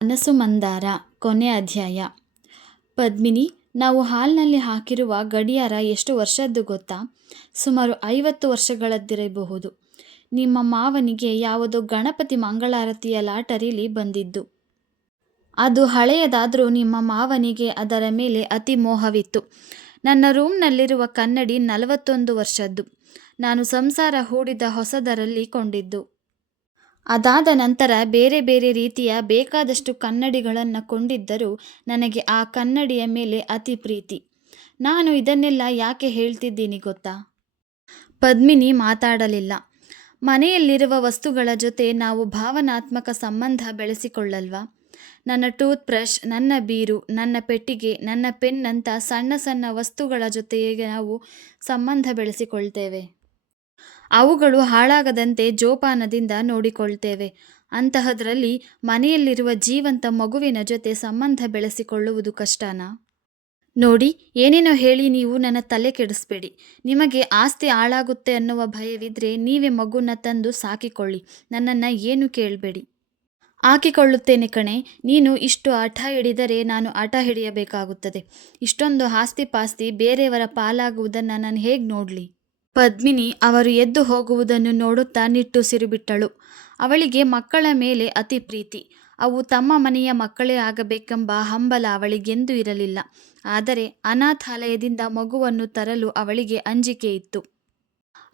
ಮನಸ್ಸು ಮಂದಾರ ಕೊನೆ ಅಧ್ಯಾಯ. ಪದ್ಮಿನಿ, ನಾವು ಹಾಲ್ನಲ್ಲಿ ಹಾಕಿರುವ ಗಡಿಯಾರ ಎಷ್ಟು ವರ್ಷದ್ದು ಗೊತ್ತಾ? ಸುಮಾರು 50 ವರ್ಷಗಳದ್ದಿರಬಹುದು. ನಿಮ್ಮ ಮಾವನಿಗೆ ಯಾವುದೋ ಗಣಪತಿ ಮಂಗಳಾರತಿಯ ಲಾಟರಿಲಿ ಬಂದಿದ್ದು. ಅದು ಹಳೆಯದಾದರೂ ನಿಮ್ಮ ಮಾವನಿಗೆ ಅದರ ಮೇಲೆ ಅತಿ ಮೋಹವಿತ್ತು. ನನ್ನ ರೂಮ್ನಲ್ಲಿರುವ ಕನ್ನಡಿ 41 ವರ್ಷದ್ದು. ನಾನು ಸಂಸಾರ ಹೂಡಿದ ಹೊಸದರಲ್ಲಿ ಕೊಂಡಿದ್ದು. ಅದಾದ ನಂತರ ಬೇರೆ ಬೇರೆ ರೀತಿಯ ಬೇಕಾದಷ್ಟು ಕನ್ನಡಿಗಳನ್ನು ಕೊಂಡಿದ್ದರೂ ನನಗೆ ಆ ಕನ್ನಡಿಯ ಮೇಲೆ ಅತಿ ಪ್ರೀತಿ. ನಾನು ಇದನ್ನೆಲ್ಲ ಯಾಕೆ ಹೇಳ್ತಿದ್ದೀನಿ ಗೊತ್ತಾ? ಪದ್ಮಿನಿ ಮಾತಾಡಲಿಲ್ಲ. ಮನೆಯಲ್ಲಿರುವ ವಸ್ತುಗಳ ಜೊತೆ ನಾವು ಭಾವನಾತ್ಮಕ ಸಂಬಂಧ ಬೆಳೆಸಿಕೊಳ್ಳಲ್ವಾ? ನನ್ನ ಟೂತ್ ಬ್ರಷ್, ನನ್ನ ಬೀರು, ನನ್ನ ಪೆಟ್ಟಿಗೆ, ನನ್ನ ಪೆನ್ ಅಂತ ಸಣ್ಣ ಸಣ್ಣ ವಸ್ತುಗಳ ಜೊತೆಗೆ ನಾವು ಸಂಬಂಧ ಬೆಳೆಸಿಕೊಳ್ತೇವೆ. ಅವುಗಳು ಹಾಳಾಗದಂತೆ ಜೋಪಾನದಿಂದ ನೋಡಿಕೊಳ್ತೇವೆ. ಅಂತಹದ್ರಲ್ಲಿ ಮನೆಯಲ್ಲಿರುವ ಜೀವಂತ ಮಗುವಿನ ಜೊತೆ ಸಂಬಂಧ ಬೆಳೆಸಿಕೊಳ್ಳುವುದು ಕಷ್ಟನಾ? ನೋಡಿ, ಏನೇನೋ ಹೇಳಿ ನೀವು ನನ್ನ ತಲೆ ಕೆಡಿಸ್ಬೇಡಿ. ನಿಮಗೆ ಆಸ್ತಿ ಹಾಳಾಗುತ್ತೆ ಅನ್ನುವ ಭಯವಿದ್ರೆ ನೀವೇ ಮಗುನ ತಂದು ಸಾಕಿಕೊಳ್ಳಿ. ನನ್ನನ್ನು ಏನು ಕೇಳಬೇಡಿ. ಹಾಕಿಕೊಳ್ಳುತ್ತೇನೆ ಕಣೆ. ನೀನು ಇಷ್ಟು ಹಠ ಹಿಡಿದರೆ ನಾನು ಹಠ ಹಿಡಿಯಬೇಕಾಗುತ್ತದೆ. ಇಷ್ಟೊಂದು ಆಸ್ತಿ ಪಾಸ್ತಿ ಬೇರೆಯವರ ಪಾಲಾಗುವುದನ್ನು ನಾನು ಹೇಗೆ ನೋಡಲಿ? ಪದ್ಮಿನಿ ಅವರು ಎದ್ದು ಹೋಗುವುದನ್ನು ನೋಡುತ್ತಾ ನಿಟ್ಟುಸಿರು ಬಿಟ್ಟಳು. ಅವಳಿಗೆ ಮಕ್ಕಳ ಮೇಲೆ ಅತಿ ಪ್ರೀತಿ. ಅವು ತಮ್ಮ ಮನೆಯ ಮಕ್ಕಳೇ ಆಗಬೇಕೆಂಬ ಹಂಬಲ ಅವಳಿಗೆಂದೂ ಇರಲಿಲ್ಲ. ಆದರೆ ಅನಾಥಾಲಯದಿಂದ ಮಗುವನ್ನು ತರಲು ಅವಳಿಗೆ ಅಂಜಿಕೆ ಇತ್ತು.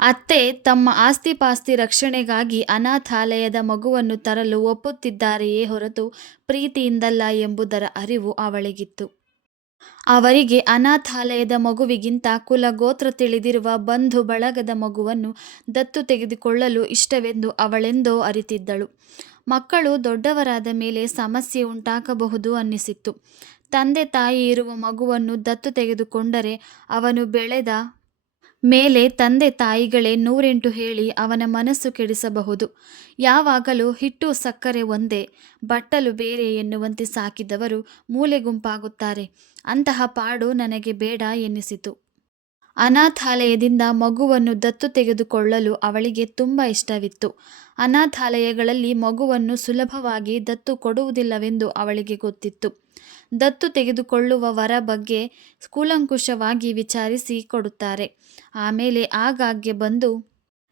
ಅತ್ತೆ ತಮ್ಮ ಆಸ್ತಿ ಪಾಸ್ತಿ ರಕ್ಷಣೆಗಾಗಿ ಅನಾಥಾಲಯದ ಮಗುವನ್ನು ತರಲು ಒಪ್ಪುತ್ತಿದ್ದಾರೆಯೇ ಹೊರತು ಪ್ರೀತಿಯಿಂದಲ್ಲ ಎಂಬುದರ ಅರಿವು ಅವಳಿಗಿತ್ತು. ಅವರಿಗೆ ಅನಾಥಾಲಯದ ಮಗುವಿಗಿಂತ ಕುಲಗೋತ್ರ ತಿಳಿದಿರುವ ಬಂಧು ಬಳಗದ ಮಗುವನ್ನು ದತ್ತು ತೆಗೆದುಕೊಳ್ಳಲು ಇಷ್ಟವೆಂದು ಅವಳೆಂದೋ ಅರಿತಿದ್ದಳು. ಮಕ್ಕಳು ದೊಡ್ಡವರಾದ ಮೇಲೆ ಸಮಸ್ಯೆ ಉಂಟಾಗಬಹುದು ಅನ್ನಿಸಿತ್ತು. ತಂದೆ ತಾಯಿ ಇರುವ ಮಗುವನ್ನು ದತ್ತು ತೆಗೆದುಕೊಂಡರೆ ಅವನು ಬೆಳೆದ ಮೇಲೆ ತಂದೆ ತಾಯಿಗಳೇ 108 ಹೇಳಿ ಅವನ ಮನಸ್ಸು ಕೆಡಿಸಬಹುದು. ಯಾವಾಗಲೂ ಹಿಟ್ಟು ಸಕ್ಕರೆ ಒಂದೇ, ಬಟ್ಟಲು ಬೇರೆ ಎನ್ನುವಂತೆ ಸಾಕಿದವರು ಮೂಲೆ ಗುಂಪಾಗುತ್ತಾರೆ. ಅಂತಹ ಪಾಡು ನನಗೆ ಬೇಡ ಎನ್ನಿಸಿತು. ಅನಾಥಾಲಯದಿಂದ ಮಗುವನ್ನು ದತ್ತು ತೆಗೆದುಕೊಳ್ಳಲು ಅವಳಿಗೆ ತುಂಬ ಇಷ್ಟವಿತ್ತು. ಅನಾಥಾಲಯಗಳಲ್ಲಿ ಮಗುವನ್ನು ಸುಲಭವಾಗಿ ದತ್ತು ಕೊಡುವುದಿಲ್ಲವೆಂದು ಅವಳಿಗೆ ಗೊತ್ತಿತ್ತು. ದತ್ತು ತೆಗೆದುಕೊಳ್ಳುವವರ ಬಗ್ಗೆ ಕೂಲಂಕುಷವಾಗಿ ವಿಚಾರಿಸಿ ಕೊಡುತ್ತಾರೆ. ಆಮೇಲೆ ಆಗಾಗ್ಗೆ ಬಂದು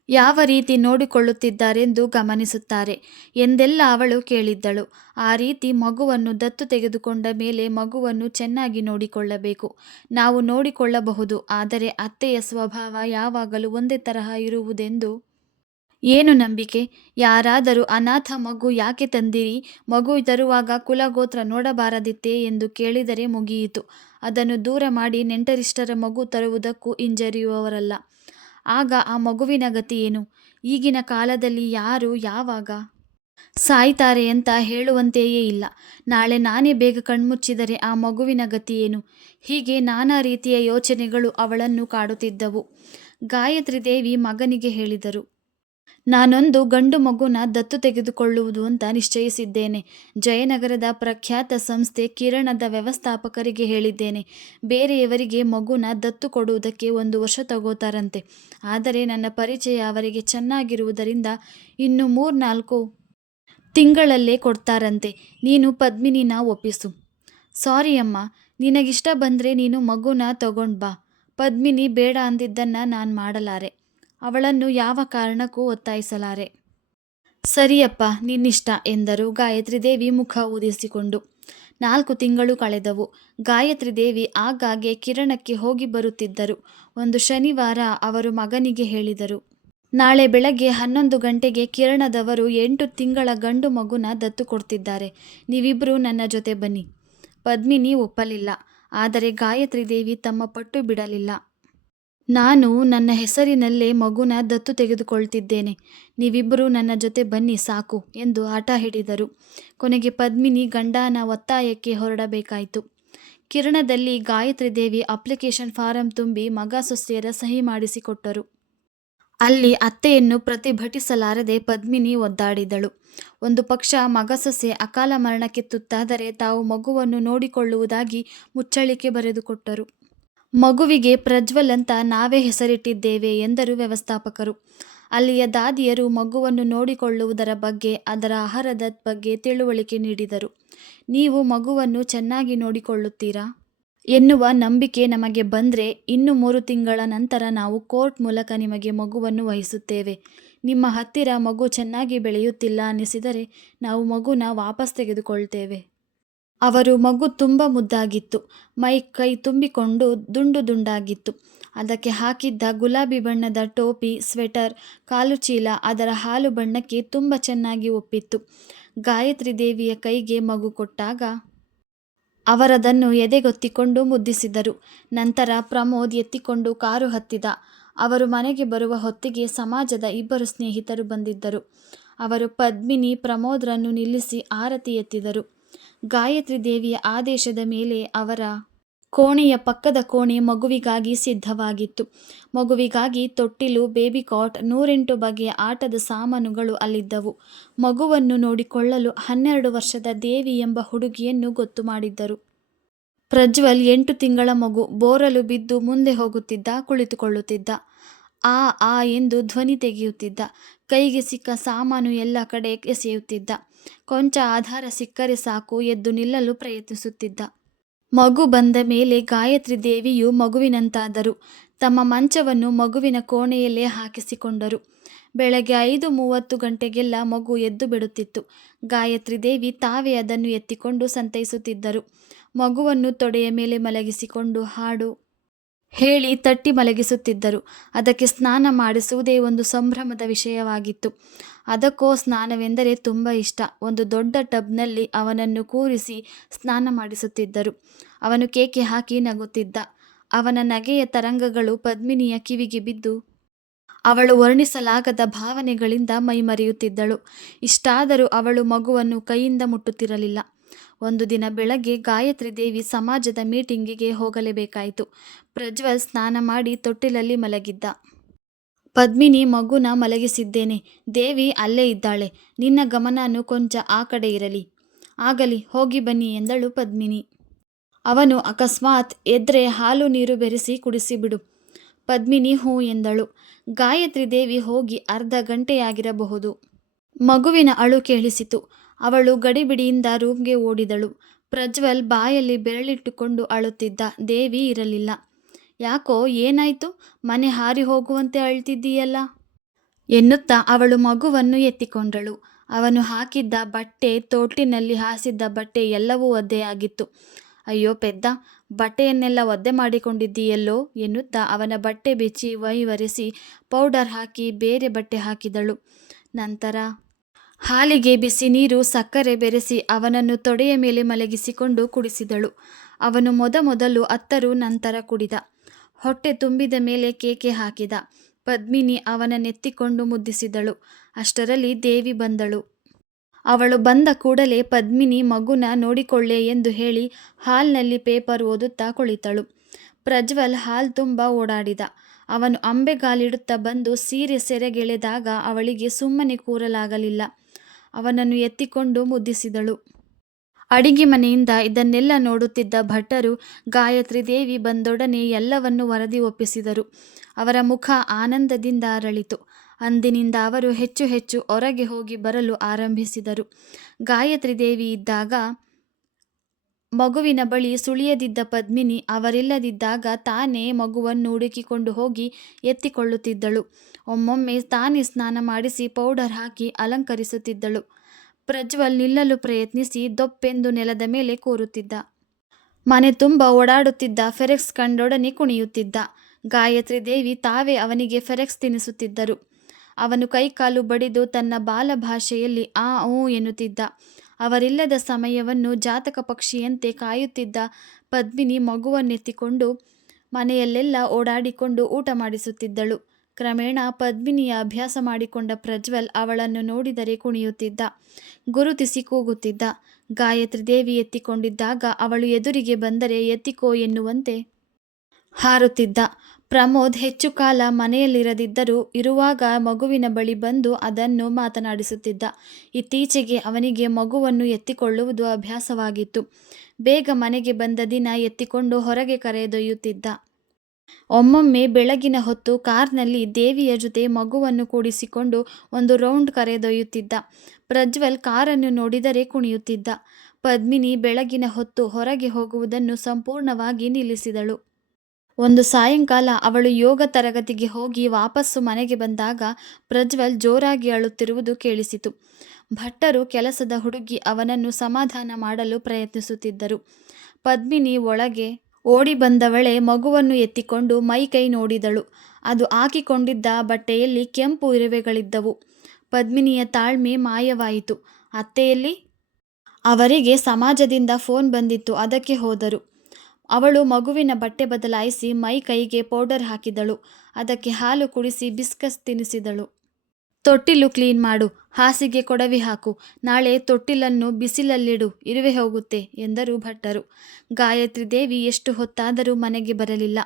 ಯಾವ ರೀತಿ ನೋಡಿಕೊಳ್ಳುತ್ತಿದ್ದಾರೆಂದು ಗಮನಿಸುತ್ತಾರೆ ಎಂದೆಲ್ಲ ಅವಳು ಕೇಳಿದ್ದಳು. ಆ ರೀತಿ ಮಗುವನ್ನು ದತ್ತು ತೆಗೆದುಕೊಂಡ ಮೇಲೆ ಮಗುವನ್ನು ಚೆನ್ನಾಗಿ ನೋಡಿಕೊಳ್ಳಬೇಕು. ನಾವು ನೋಡಿಕೊಳ್ಳಬಹುದು, ಆದರೆ ಅತ್ತೆಯ ಸ್ವಭಾವ ಯಾವಾಗಲೂ ಒಂದೇ ತರಹ ಇರುವುದೆಂದು ಏನು ನಂಬಿಕೆ? ಯಾರಾದರೂ ಅನಾಥ ಮಗು ಯಾಕೆ ತಂದಿರಿ, ಮಗು ತರುವಾಗ ಕುಲಗೋತ್ರ ನೋಡಬಾರದಿತ್ತೇ ಎಂದು ಕೇಳಿದರೆ ಮುಗಿಯಿತು. ಅದನ್ನು ದೂರ ಮಾಡಿ ನೆಂಟರಿಷ್ಟರ ಮಗು ತರುವುದಕ್ಕೂ ಹಿಂಜರಿಯುವವರಲ್ಲ. ಆಗ ಆ ಮಗುವಿನ ಗತಿ ಏನು? ಈಗಿನ ಕಾಲದಲ್ಲಿ ಯಾರು ಯಾವಾಗ ಸಾಯ್ತಾರೆ ಅಂತ ಹೇಳುವಂತೆಯೇ ಇಲ್ಲ. ನಾಳೆ ನಾನೇ ಬೇಗ ಕಣ್ಮುಚ್ಚಿದರೆ ಆ ಮಗುವಿನ ಗತಿ ಏನು? ಹೀಗೆ ನಾನಾ ರೀತಿಯ ಯೋಚನೆಗಳು ಅವಳನ್ನು ಕಾಡುತ್ತಿದ್ದವು. ಗಾಯತ್ರಿ ದೇವಿ ಮಗನಿಗೆ ಹೇಳಿದರು, ನಾನೊಂದು ಗಂಡು ಮಗುನ ದತ್ತು ತೆಗೆದುಕೊಳ್ಳುವುದು ಅಂತ ನಿಶ್ಚಯಿಸಿದ್ದೇನೆ. ಜಯನಗರದ ಪ್ರಖ್ಯಾತ ಸಂಸ್ಥೆ ಕಿರಣದ ವ್ಯವಸ್ಥಾಪಕರಿಗೆ ಹೇಳಿದ್ದೇನೆ. ಬೇರೆಯವರಿಗೆ ಮಗುನ ದತ್ತು ಕೊಡುವುದಕ್ಕೆ 1 ವರ್ಷ ತಗೋತಾರಂತೆ. ಆದರೆ ನನ್ನ ಪರಿಚಯ ಅವರಿಗೆ ಚೆನ್ನಾಗಿರುವುದರಿಂದ ಇನ್ನು 3-4 ತಿಂಗಳಲ್ಲೇ ಕೊಡ್ತಾರಂತೆ. ನೀನು ಪದ್ಮಿನಿನ ಒಪ್ಪಿಸು. ಸಾರಿ ಅಮ್ಮ, ನಿನಗಿಷ್ಟ ಬಂದರೆ ನೀನು ಮಗುನ ತಗೊಂಡು ಬಾ. ಪದ್ಮಿನಿ ಬೇಡ ಅಂದಿದ್ದನ್ನು ನಾನು ಮಾಡಲಾರೆ. ಅವಳನ್ನು ಯಾವ ಕಾರಣಕ್ಕೂ ಒತ್ತಾಯಿಸಲಾರೆ. ಸರಿಯಪ್ಪ, ನಿನ್ನಿಷ್ಟ ಎಂದರು ಗಾಯತ್ರಿ ದೇವಿ ಮುಖ ಊದಿಸಿಕೊಂಡು. 4 ತಿಂಗಳು ಕಳೆದವು. ಗಾಯತ್ರಿ ದೇವಿ ಆಗಾಗ್ಗೆ ಕಿರಣಕ್ಕೆ ಹೋಗಿ ಬರುತ್ತಿದ್ದರು. ಒಂದು ಶನಿವಾರ ಅವರು ಮಗನಿಗೆ ಹೇಳಿದರು, ನಾಳೆ ಬೆಳಗ್ಗೆ 11 ಗಂಟೆಗೆ ಕಿರಣದವರು 8 ತಿಂಗಳ ಗಂಡು ಮಗುನ ದತ್ತು ಕೊಡ್ತಿದ್ದಾರೆ. ನೀವಿಬ್ಬರು ನನ್ನ ಜೊತೆ ಬನ್ನಿ. ಪದ್ಮಿನಿ ಒಪ್ಪಲಿಲ್ಲ. ಆದರೆ ಗಾಯತ್ರಿ ದೇವಿ ತಮ್ಮ ಪಟ್ಟು ಬಿಡಲಿಲ್ಲ. ನಾನು ನನ್ನ ಹೆಸರಿನಲ್ಲೇ ಮಗುನ ದತ್ತು ತೆಗೆದುಕೊಳ್ತಿದ್ದೇನೆ. ನೀವಿಬ್ಬರೂ ನನ್ನ ಜೊತೆ ಬನ್ನಿ ಸಾಕು ಎಂದು ಹಠ ಹಿಡಿದರು. ಕೊನೆಗೆ ಪದ್ಮಿನಿ ಗಂಡನ ಒತ್ತಾಯಕ್ಕೆ ಹೊರಡಬೇಕಾಯಿತು. ಕಿರಣದಲ್ಲಿ ಗಾಯತ್ರಿ ದೇವಿ ಅಪ್ಲಿಕೇಶನ್ ಫಾರಂ ತುಂಬಿ ಮಗ ಸೊಸೆಯರ ಸಹಿ ಮಾಡಿಸಿಕೊಟ್ಟರು. ಅಲ್ಲಿ ಅತ್ತೆಯನ್ನು ಪ್ರತಿಭಟಿಸಲಾರದೆ ಪದ್ಮಿನಿ ಒದ್ದಾಡಿದಳು. ಒಂದು ಪಕ್ಷ ಮಗ ಸೊಸೆ ಅಕಾಲ ಮರಣಕ್ಕೆ ತುತ್ತಾದರೆ ತಾವು ಮಗುವನ್ನು ನೋಡಿಕೊಳ್ಳುವುದಾಗಿ ಮುಚ್ಚಳಿಕೆ ಬರೆದುಕೊಟ್ಟರು. ಮಗುವಿಗೆ ಪ್ರಜ್ವಲ್ ಅಂತ ನಾವೇ ಹೆಸರಿಟ್ಟಿದ್ದೇವೆ ಎಂದರು ವ್ಯವಸ್ಥಾಪಕರು. ಅಲ್ಲಿಯ ದಾದಿಯರು ಮಗುವನ್ನು ನೋಡಿಕೊಳ್ಳುವುದರ ಬಗ್ಗೆ, ಅದರ ಆಹಾರದ ಬಗ್ಗೆ ತಿಳುವಳಿಕೆ ನೀಡಿದರು. ನೀವು ಮಗುವನ್ನು ಚೆನ್ನಾಗಿ ನೋಡಿಕೊಳ್ಳುತ್ತೀರಾ ಎನ್ನುವ ನಂಬಿಕೆ ನಮಗೆ ಬಂದರೆ ಇನ್ನು 3 ತಿಂಗಳ ನಂತರ ನಾವು ಕೋರ್ಟ್ ಮೂಲಕ ನಿಮಗೆ ಮಗುವನ್ನು ವಹಿಸುತ್ತೇವೆ. ನಿಮ್ಮ ಹತ್ತಿರ ಮಗು ಚೆನ್ನಾಗಿ ಬೆಳೆಯುತ್ತಿಲ್ಲ ಅನಿಸಿದರೆ ನಾವು ಮಗುನ ವಾಪಸ್ ತೆಗೆದುಕೊಳ್ತೇವೆ. ಅವರು ಮಗು ತುಂಬ ಮುದ್ದಾಗಿತ್ತು. ಕೈ ತುಂಬಿಕೊಂಡು ದುಂಡು ದುಂಡಾಗಿತ್ತು. ಅದಕ್ಕೆ ಹಾಕಿದ್ದ ಗುಲಾಬಿ ಬಣ್ಣದ ಟೋಪಿ, ಸ್ವೆಟರ್, ಕಾಲುಚೀಲ ಅದರ ಹಾಲು ಬಣ್ಣಕ್ಕೆ ತುಂಬ ಚೆನ್ನಾಗಿ ಒಪ್ಪಿತ್ತು. ಗಾಯತ್ರಿ ದೇವಿಯ ಕೈಗೆ ಮಗು ಕೊಟ್ಟಾಗ ಅವರದನ್ನು ಎದೆಗೊತ್ತಿಕೊಂಡು ಮುದ್ದಿಸಿದರು. ನಂತರ ಪ್ರಮೋದ್ ಎತ್ತಿಕೊಂಡು ಕಾರು ಹತ್ತಿದ. ಅವರು ಮನೆಗೆ ಬರುವ ಹೊತ್ತಿಗೆ ಸಮಾಜದ 2 ಸ್ನೇಹಿತರು ಬಂದಿದ್ದರು. ಅವರು ಪದ್ಮಿನಿ, ಪ್ರಮೋದ್ರನ್ನು ನಿಲ್ಲಿಸಿ ಆರತಿ ಎತ್ತಿದರು. ಗಾಯತ್ರಿ ದೇವಿಯ ಆದೇಶದ ಮೇಲೆ ಅವರ ಕೋಣೆಯ ಪಕ್ಕದ ಕೋಣೆ ಮಗುವಿಗಾಗಿ ಸಿದ್ಧವಾಗಿತ್ತು. ಮಗುವಿಗಾಗಿ ತೊಟ್ಟಿಲು, ಬೇಬಿ ಕಾಟ್, 108 ಬಗೆಯ ಆಟದ ಸಾಮಾನುಗಳು ಅಲ್ಲಿದ್ದವು. ಮಗುವನ್ನು ನೋಡಿಕೊಳ್ಳಲು 12 ವರ್ಷದ ದೇವಿ ಎಂಬ ಹುಡುಗಿಯನ್ನು ಗೊತ್ತು ಮಾಡಿದ್ದರು. ಪ್ರಜ್ವಲ್ 8 ತಿಂಗಳ ಮಗು. ಬೋರಲು ಬಿದ್ದು ಮುಂದೆ ಹೋಗುತ್ತಿದ್ದ, ಕುಳಿತುಕೊಳ್ಳುತ್ತಿದ್ದ. ಆ ಆ ಎಂದು ಧ್ವನಿ ತೆಗೆಯುತ್ತಿದ್ದ. ಕೈಗೆ ಸಿಕ್ಕ ಸಾಮಾನು ಎಲ್ಲ ಕಡೆ ಎಸೆಯುತ್ತಿದ್ದ. ಕೊಂಚ ಆಧಾರ ಸಿಕ್ಕರೆ ಸಾಕು ಎದ್ದು ನಿಲ್ಲಲು ಪ್ರಯತ್ನಿಸುತ್ತಿದ್ದ. ಮಗು ಬಂದ ಮೇಲೆ ಗಾಯತ್ರಿ ದೇವಿಯು ಮಗುವಿನಂತಾದರು. ತಮ್ಮ ಮಂಚವನ್ನು ಮಗುವಿನ ಕೋಣೆಯಲ್ಲೇ ಹಾಕಿಸಿಕೊಂಡರು. ಬೆಳಗ್ಗೆ 5:30 ಗಂಟೆಗೆಲ್ಲ ಮಗು ಎದ್ದು ಬಿಡುತ್ತಿತ್ತು. ಗಾಯತ್ರಿ ದೇವಿ ತಾವೇ ಅದನ್ನು ಎತ್ತಿಕೊಂಡು ಸಂತೈಸುತ್ತಿದ್ದರು. ಮಗುವನ್ನು ತೊಡೆಯ ಮೇಲೆ ಮಲಗಿಸಿಕೊಂಡು ಹಾಡು ಹೇಳಿ ತಟ್ಟಿ ಮಲಗಿಸುತ್ತಿದ್ದರು. ಅದಕ್ಕೆ ಸ್ನಾನ ಮಾಡಿಸುವುದೇ ಒಂದು ಸಂಭ್ರಮದ ವಿಷಯವಾಗಿತ್ತು. ಅದಕ್ಕೋ ಸ್ನಾನವೆಂದರೆ ತುಂಬ ಇಷ್ಟ. ಒಂದು ದೊಡ್ಡ ಟಬ್ನಲ್ಲಿ ಅವನನ್ನು ಕೂರಿಸಿ ಸ್ನಾನ ಮಾಡಿಸುತ್ತಿದ್ದರು. ಅವನು ಕೇಕೆ ಹಾಕಿ ನಗುತ್ತಿದ್ದ. ಅವನ ನಗೆಯ ತರಂಗಗಳು ಪದ್ಮಿನಿಯ ಕಿವಿಗೆ ಬಿದ್ದು ಅವಳು ವರ್ಣಿಸಲಾಗದ ಭಾವನೆಗಳಿಂದ ಮೈಮರೆಯುತ್ತಿದ್ದಳು. ಇಷ್ಟಾದರೂ ಅವಳು ಮಗುವನ್ನು ಕೈಯಿಂದ ಮುಟ್ಟುತ್ತಿರಲಿಲ್ಲ. ಒಂದು ದಿನ ಬೆಳಗ್ಗೆ ಗಾಯತ್ರಿ ದೇವಿ ಸಮಾಜದ ಮೀಟಿಂಗಿಗೆ ಹೋಗಲೇಬೇಕಾಯಿತು. ಪ್ರಜ್ವಲ್ ಸ್ನಾನ ಮಾಡಿ ತೊಟ್ಟಿಲಲ್ಲಿ ಮಲಗಿದ್ದ. ಪದ್ಮಿನಿ, ಮಗುನ ಮಲಗಿಸಿದ್ದೇನೆ. ದೇವಿ ಅಲ್ಲೇ ಇದ್ದಾಳೆ. ನಿನ್ನ ಗಮನನೂ ಕೊಂಚ ಆ ಕಡೆ ಇರಲಿ. ಆಗಲಿ, ಹೋಗಿ ಬನ್ನಿ ಎಂದಳು ಪದ್ಮಿನಿ. ಅವನು ಅಕಸ್ಮಾತ್ ಎದ್ರೆ ಹಾಲು ನೀರು ಬೆರೆಸಿ ಕುಡಿಸಿಬಿಡು. ಪದ್ಮಿನಿ ಹೂ ಎಂದಳು. ಗಾಯತ್ರಿ ದೇವಿ ಹೋಗಿ ಅರ್ಧ ಗಂಟೆಯಾಗಿರಬಹುದು. ಮಗುವಿನ ಅಳು ಕೇಳಿಸಿತು. ಅವಳು ಗಡಿಬಿಡಿಯಿಂದ ರೂಮ್ಗೆ ಓಡಿದಳು. ಪ್ರಜ್ವಲ್ ಬಾಯಲ್ಲಿ ಬೆರಳಿಟ್ಟುಕೊಂಡು ಅಳುತ್ತಿದ್ದ. ದೇವಿ ಇರಲಿಲ್ಲ. ಯಾಕೋ, ಏನಾಯ್ತು? ಮನೆ ಹಾರಿ ಹೋಗುವಂತೆ ಅಳ್ತಿದ್ದೀಯಲ್ಲ ಎನ್ನುತ್ತಾ ಅವಳು ಮಗುವನ್ನು ಎತ್ತಿಕೊಂಡಳು. ಅವನು ಹಾಕಿದ್ದ ಬಟ್ಟೆ, ತೊಟ್ಟಿನಲ್ಲಿ ಹಾಸಿದ್ದ ಬಟ್ಟೆ ಎಲ್ಲವೂ ಒದ್ದೆಯಾಗಿತ್ತು. ಅಯ್ಯೋ ಪೆದ್ದ, ಬಟ್ಟೆಯನ್ನೆಲ್ಲ ಒದ್ದೆ ಮಾಡಿಕೊಂಡಿದ್ದೀಯಲ್ಲೋ ಎನ್ನುತ್ತಾ ಅವನ ಬಟ್ಟೆ ಬಿಚ್ಚಿ ಒರೆಸಿ ಪೌಡರ್ ಹಾಕಿ ಬೇರೆ ಬಟ್ಟೆ ಹಾಕಿದಳು. ನಂತರ ಹಾಲಿಗೆ ಬಿಸಿ ನೀರು, ಸಕ್ಕರೆ ಬೆರೆಸಿ ಅವನನ್ನು ತೊಡೆಯ ಮೇಲೆ ಮಲಗಿಸಿಕೊಂಡು ಕುಡಿಸಿದಳು. ಅವನು ಮೊದಲು ಅತ್ತರು, ನಂತರ ಕುಡಿದ. ಹೊಟ್ಟೆ ತುಂಬಿದ ಮೇಲೆ ಕೇಕೆ ಹಾಕಿದ. ಪದ್ಮಿನಿ ಅವನನ್ನೆತ್ತಿಕೊಂಡು ಮುದ್ದಿಸಿದಳು. ಅಷ್ಟರಲ್ಲಿ ದೇವಿ ಬಂದಳು. ಅವಳು ಬಂದ ಕೂಡಲೇ ಪದ್ಮಿನಿ ಮಗುನ ನೋಡಿಕೊಳ್ಳೆ ಎಂದು ಹೇಳಿ ಹಾಲ್ನಲ್ಲಿ ಪೇಪರ್ ಓದುತ್ತಾ ಕುಳಿತಳು. ಪ್ರಜ್ವಲ್ ಹಾಲ್ ತುಂಬ ಓಡಾಡಿದ. ಅವನು ಅಂಬೆಗಾಲಿಡುತ್ತಾ ಬಂದು ಸೀರೆ ಸೆರೆಗೆಳೆದಾಗ ಅವಳಿಗೆ ಸುಮ್ಮನೆ ಕೂರಲಾಗಲಿಲ್ಲ. ಅವನನ್ನು ಎತ್ತಿಕೊಂಡು ಮುದ್ದಿಸಿದಳು. ಅಡಿಗೆ ಮನೆಯಿಂದ ಇದನ್ನೆಲ್ಲ ನೋಡುತ್ತಿದ್ದ ಭಟ್ಟರು ಗಾಯತ್ರಿ ದೇವಿ ಬಂದೊಡನೆ ಎಲ್ಲವನ್ನು ವರದಿ ಒಪ್ಪಿಸಿದರು. ಅವರ ಮುಖ ಆನಂದದಿಂದ ಅರಳಿತು. ಅಂದಿನಿಂದ ಅವರು ಹೆಚ್ಚು ಹೆಚ್ಚು ಹೊರಗೆ ಹೋಗಿ ಬರಲು ಆರಂಭಿಸಿದರು. ಗಾಯತ್ರಿ ದೇವಿ ಇದ್ದಾಗ ಮಗುವಿನ ಬಳಿ ಸುಳಿಯದಿದ್ದ ಪದ್ಮಿನಿ ಅವರಿಲ್ಲದಿದ್ದಾಗ ತಾನೇ ಮಗುವನ್ನು ಹುಡುಕಿಕೊಂಡು ಹೋಗಿ ಎತ್ತಿಕೊಳ್ಳುತ್ತಿದ್ದಳು. ಒಮ್ಮೊಮ್ಮೆ ತಾನೇ ಸ್ನಾನ ಮಾಡಿಸಿ ಪೌಡರ್ ಹಾಕಿ ಅಲಂಕರಿಸುತ್ತಿದ್ದಳು. ಪ್ರಜ್ವಲ್ ನಿಲ್ಲಲು ಪ್ರಯತ್ನಿಸಿ ದೊಪ್ಪೆಂದು ನೆಲದ ಮೇಲೆ ಕೂರುತ್ತಿದ್ದ. ಮನೆ ತುಂಬ ಓಡಾಡುತ್ತಿದ್ದ. ಫೆರೆಕ್ಸ್ ಕಂಡೊಡನೆ ಕುಣಿಯುತ್ತಿದ್ದ. ಗಾಯತ್ರಿ ದೇವಿ ತಾವೇ ಅವನಿಗೆ ಫೆರೆಕ್ಸ್ ತಿನ್ನಿಸುತ್ತಿದ್ದರು. ಅವನು ಕೈಕಾಲು ಬಡಿದು ತನ್ನ ಬಾಲ ಭಾಷೆಯಲ್ಲಿ ಆ ಊ ಎನ್ನುತ್ತಿದ್ದ. ಅವರಿಲ್ಲದ ಸಮಯವನ್ನು ಜಾತಕ ಪಕ್ಷಿಯಂತೆ ಕಾಯುತ್ತಿದ್ದ ಪದ್ಮಿನಿ ಮಗುವನ್ನೆತ್ತಿಕೊಂಡು ಮನೆಯಲ್ಲೆಲ್ಲ ಓಡಾಡಿಕೊಂಡು ಊಟ ಮಾಡಿಸುತ್ತಿದ್ದಳು. ಕ್ರಮೇಣ ಪದ್ಮಿನಿಯ ಅಭ್ಯಾಸ ಮಾಡಿಕೊಂಡ ಪ್ರಜ್ವಲ್ ಅವಳನ್ನು ನೋಡಿದರೆ ಕುಣಿಯುತ್ತಿದ್ದ. ಗುರುತಿಸಿ ಕೂಗುತ್ತಿದ್ದ. ಗಾಯತ್ರಿ ದೇವಿ ಎತ್ತಿಕೊಂಡಿದ್ದಾಗ ಅವಳು ಎದುರಿಗೆ ಬಂದರೆ ಎತ್ತಿಕೋ ಎನ್ನುವಂತೆ ಹಾರುತ್ತಿದ್ದ. ಪ್ರಮೋದ್ ಹೆಚ್ಚು ಕಾಲ ಮನೆಯಲ್ಲಿರದಿದ್ದರೂ ಇರುವಾಗ ಮಗುವಿನ ಬಳಿ ಬಂದು ಅದನ್ನು ಮಾತನಾಡಿಸುತ್ತಿದ್ದ. ಇತ್ತೀಚೆಗೆ ಅವನಿಗೆ ಮಗುವನ್ನು ಎತ್ತಿಕೊಳ್ಳುವುದು ಅಭ್ಯಾಸವಾಗಿತ್ತು. ಬೇಗ ಮನೆಗೆ ಬಂದ ದಿನ ಎತ್ತಿಕೊಂಡು ಹೊರಗೆ ಕರೆದೊಯ್ಯುತ್ತಿದ್ದ. ಒಮ್ಮೊಮ್ಮೆ ಬೆಳಗಿನ ಹೊತ್ತು ಕಾರ್ನಲ್ಲಿ ದೇವಿಯ ಜೊತೆ ಮಗುವನ್ನು ಕೂಡಿಸಿಕೊಂಡು ಒಂದು ರೌಂಡ್ ಕರೆದೊಯ್ಯುತ್ತಿದ್ದ. ಪ್ರಜ್ವಲ್ ಕಾರನ್ನು ನೋಡಿದರೆ ಕುಣಿಯುತ್ತಿದ್ದ. ಪದ್ಮಿನಿ ಬೆಳಗಿನ ಹೊತ್ತು ಹೊರಗೆ ಹೋಗುವುದನ್ನು ಸಂಪೂರ್ಣವಾಗಿ ನಿಲ್ಲಿಸಿದಳು. ಒಂದು ಸಾಯಂಕಾಲ ಅವಳು ಯೋಗ ತರಗತಿಗೆ ಹೋಗಿ ವಾಪಸ್ಸು ಮನೆಗೆ ಬಂದಾಗ ಪ್ರಜ್ವಲ್ ಜೋರಾಗಿ ಅಳುತ್ತಿರುವುದು ಕೇಳಿಸಿತು. ಭಟ್ಟರು ಕೆಲಸದ ಹುಡುಗಿ ಅವನನ್ನು ಸಮಾಧಾನ ಮಾಡಲು ಪ್ರಯತ್ನಿಸುತ್ತಿದ್ದರು. ಪದ್ಮಿನಿ ಒಳಗೆ ಓಡಿ ಬಂದವಳೆ ಮಗುವನ್ನು ಎತ್ತಿಕೊಂಡು ಮೈಕೈ ನೋಡಿದಳು. ಅದು ಹಾಕಿಕೊಂಡಿದ್ದ ಬಟ್ಟೆಯಲ್ಲಿ ಕೆಂಪು ಇರುವೆಗಳಿದ್ದವು. ಪದ್ಮಿನಿಯ ತಾಳ್ಮೆ ಮಾಯವಾಯಿತು. ಅತ್ತೆಯಲ್ಲಿ ಅವರಿಗೆ ಸಮಾಜದಿಂದ ಫೋನ್ ಬಂದಿತ್ತು, ಅದಕ್ಕೆ ಹೋದರು. ಅವಳು ಮಗುವಿನ ಬಟ್ಟೆ ಬದಲಾಯಿಸಿ ಮೈ ಕೈಗೆ ಪೌಡರ್ ಹಾಕಿದಳು. ಅದಕ್ಕೆ ಹಾಲು ಕುಡಿಸಿ ಬಿಸ್ಕಸ್ ತಿನ್ನಿಸಿದಳು. ತೊಟ್ಟಿಲು ಕ್ಲೀನ್ ಮಾಡು, ಹಾಸಿಗೆ ಕೊಡವಿ ಹಾಕು, ನಾಳೆ ತೊಟ್ಟಿಲನ್ನು ಬಿಸಿಲಲ್ಲಿಡು, ಇರುವೆ ಹೋಗುತ್ತೆ ಎಂದರು ಭಟ್ಟರು. ಗಾಯತ್ರಿ ದೇವಿ ಎಷ್ಟು ಹೊತ್ತಾದರೂ ಮನೆಗೆ ಬರಲಿಲ್ಲ.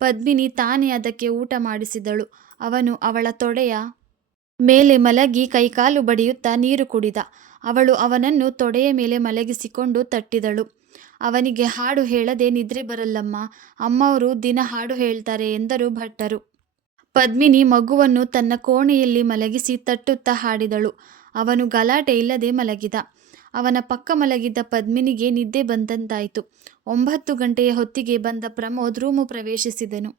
ಪದ್ಮಿನಿ ತಾನೇ ಅದಕ್ಕೆ ಊಟ ಮಾಡಿಸಿದಳು. ಅವನು ಅವಳ ತೊಡೆಯ ಮೇಲೆ ಮಲಗಿ ಕೈಕಾಲು ಬಡಿಯುತ್ತಾ ನೀರು ಕುಡಿದ. ಅವಳು ಅವನನ್ನು ತೊಡೆಯ ಮೇಲೆ ಮಲಗಿಸಿಕೊಂಡು ತಟ್ಟಿದಳು. ಅವನಿಗೆ ಹಾಡು ಹೇಳದೆ ನಿದ್ರೆ ಬರಲ್ಲಮ್ಮ, ಅಮ್ಮವರು ದಿನ ಹಾಡು ಹೇಳ್ತಾರೆ ಎಂದರು ಭಟ್ಟರು. ಪದ್ಮಿನಿ ಮಗುವನ್ನು ತನ್ನ ಕೋಣೆಯಲ್ಲಿ ಮಲಗಿಸಿ ತಟ್ಟುತ್ತಾ ಹಾಡಿದಳು. ಅವನು ಗಲಾಟೆ ಇಲ್ಲದೆ ಮಲಗಿದ. ಅವನ ಪಕ್ಕ ಮಲಗಿದ್ದ ಪದ್ಮಿನಿಗೆ ನಿದ್ದೆ ಬಂದಂತಾಯಿತು. 9 ಗಂಟೆಯ ಹೊತ್ತಿಗೆ ಬಂದ ಪ್ರಮೋದ್ ರೂಮು ಪ್ರವೇಶಿಸಿದನು.